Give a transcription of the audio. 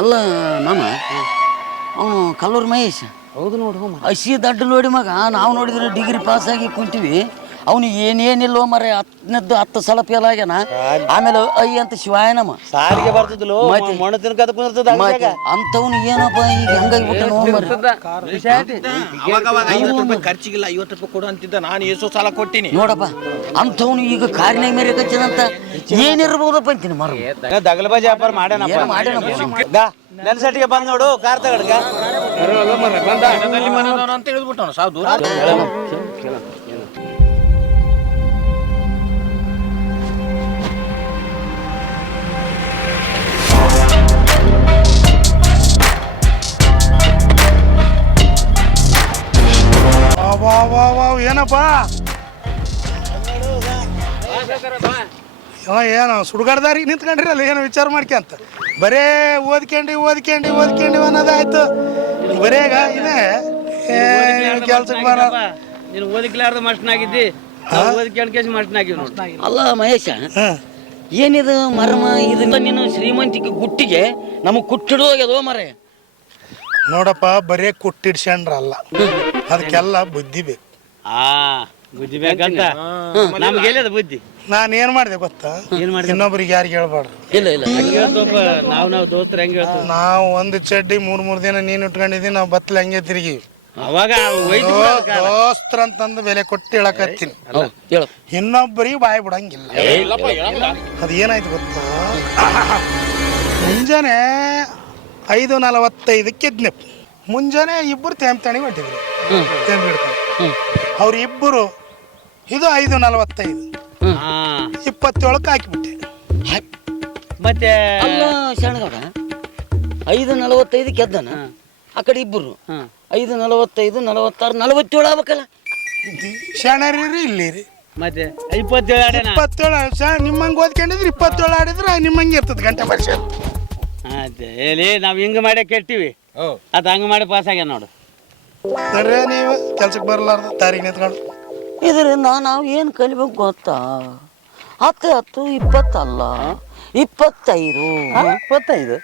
ಅಲ್ಲ ಮಾಮ ಅವನು ಕಲ್ಲೂರು ಮಹೇಶ್ ಹೌದು ನೋಡು ಹಸಿ ದಡ್ಡ ನೋಡಿ ಮಗ ನಾವು ನೋಡಿದ್ರೆ ಡಿಗ್ರಿ ಪಾಸ್ ಆಗಿ ಕುಂತೀವಿ ಅವನು ಏನೇನಿಲ್ಲೋ ಮರೆ 10 ಸಲ ಫೇಲ್ ಆಗ್ಯಾನ ಆಮೇಲೆ ಅಂತ ಶಿವಾಯನಮ್ಮ ಸಾರಿಗೆ ಬರ್ತದಲ್ಲ ಮಣ್ಣು ತಿನ್ಕದ ಕುಂದಿರ್ತದ ಅಂತವನು ಏನಪ್ಪ ಈಗ ಹಂಗಾಗಿ ಖರ್ಚಿಗಿಲ್ಲ 50 ರೂಪಾಯಿ ಕೊಡು ಅಂತಿದ್ದ ನಾನು ಎಷ್ಟು ಸಾಲ ಕೊಟ್ಟಿನಿ ನೋಡಪ್ಪ ಅಂತವನು ಈಗ ಕಾರಿನಾಗ ಮೇರೆ ಕಚ್ಚನಂತ ಏನಿರ್ಬೋದಪ್ಪ ಅಂತೀನಿ ಮರ ದಗಲಬಾಜಿ ವ್ಯಾಪಾರ ಮಾಡ್ಯಾನಪ್ಪ ನನ್ನ ಸಟಿಗೆ ಬಂದ್ ನೋಡು ಕಾರ್ ತಗಡ್ಗ ಅಂತ ಹೇಳಿದ್ಬಿಟ್ಟು ಸಾವು ದೂರ ಏನಪ್ಪ ಏನು ಸುಡುಗಾಡ್ದಾರಿ ನಿಂತ್ಕೊಂಡ್ರಲ್ಲ ಏನು ವಿಚಾರ ಮಾಡ್ಕೊಂತ ಬರೇ ಓದ್ಕೊಂಡಿ ಅನ್ನೋದಾಯ್ತು ಬರೇಗ ಇನ್ನೇ ಕೆಲ್ಸಕ್ಕೆ ಬರ ನೀನು ಓದಿಕ್ಲಾರ್ದ ಮಸ್ಟ್ನಾಗಿದ್ದಿ ಓದ್ಕೊಂಡ್ ಮಸ್ಟ್ನಾಗಿವ್ ನೋಡಿ ಅಲ್ಲ ಮಹೇಶ ಏನಿದು ಮರ್ಮ ಇದರಿಂದ ನೀನು ಶ್ರೀಮಂತಿಕೆ ಗುಟ್ಟಿಗೆ ನಮಗೆ ಕುಟ್ಟಿಡೋಗ್ಯದೋ ಮರೆ ನೋಡಪ್ಪ ಬರೇ ಕುಟ್ಟಿಡ್ಸ್ಕೊಂಡ್ರಲ್ಲ ಅದಕ್ಕೆಲ್ಲ ಬುದ್ಧಿ ಬೇಕು ಬುದ್ಧಿ ಬೇಕಂತ ನಮ್ಗೆ ಎಲ್ಲದ ಬುದ್ಧಿ ನಾನು ಏನ್ ಮಾಡಿದೆ ಗೊತ್ತಾ ಇನ್ನೊಬ್ರಿಗೆ ಯಾರಿಗೆ ಹೇಳ್ಬಾರ್ದು ಇಲ್ಲ ಇಲ್ಲ ನಾವು ದೋಸ್ತರು ಹೆಂಗ್ ಹೇಳ್ತೀವಿ ನಾವು ಒಂದು ಚಡ್ಡಿ 3 ದಿನ ನೀನು ಉಟ್ಕೊಂಡಿದ್ದೀವಿ ನಾವು ಬತ್ತಲ ಹಂಗೆ ತಿರುಗಿ ಅವಾಗ ದೋಸ್ತ್ರ ಅಂತಂದು ಬೆಲೆ ಕೊಟ್ಟು ಹೇಳಕತ್ತೀನಿ ಇನ್ನೊಬ್ಬರಿಗೆ ಬಾಯಿ ಬಿಡಂಗಿಲ್ಲ ಅದು ಏನಾಯ್ತು ಗೊತ್ತಾ ಮುಂಜಾನೆ 5:45 ಎದ್ನೆಪ್ಪ ಮುಂಜಾನೆ ಇಬ್ಬರು ತೇಂಬ್ತಾಣಿ ಹೊಟ್ಟಿದ್ರು ತೇಂಬಿ ಹಿಡ್ಕೊಂಡು ಅವ್ರಿಬ್ಬರು ಇದು 5:45 27ಕ್ಕೆ ಹಾಕಿಬಿಟ್ಟೆ ಮತ್ತೆ ಅಲ್ಲ ಶರಣಗೌಡ 5:45 ಗೆದ್ದನ ಆ ಕಡೆ ಇಬ್ಬರು 5:45 46 47 ಆಗ್ಬೇಕಲ್ಲ ಶರಣರಿ ಇಲ್ಲಿ ರೀ ಮತ್ತೆ 27 ನಿಮ್ಮಂಗೆ ಓದ್ಕೊಂಡಿದ್ರೆ 27 ಆಡಿದ್ರೆ ನಿಮ್ಮಂಗೆ ಇರ್ತದೆ ಗಂಟೆ ವರ್ಷ ಹೇಳಿ ನಾವ್ ಹಿಂಗ ಮಾಡೇ ಕೆಟ್ಟಿವಿ ಅದ್ ಹಂಗ ಮಾಡಿ ಪಾಸ್ ಆಗ್ಯ ನೋಡು ನೋಡ್ರಿ ನೀವು ಕೆಲ್ಸಕ್ಕೆ ಬರಲಾರ್ದು ತಾರಿಗೆ ನಿಂತ್ಕೊಂಡು ಇದರಿಂದ ನಾವು ಏನು ಕಲಿಬೇಕು ಗೊತ್ತಾ 10 10 20 ಅಲ್ಲ 25 25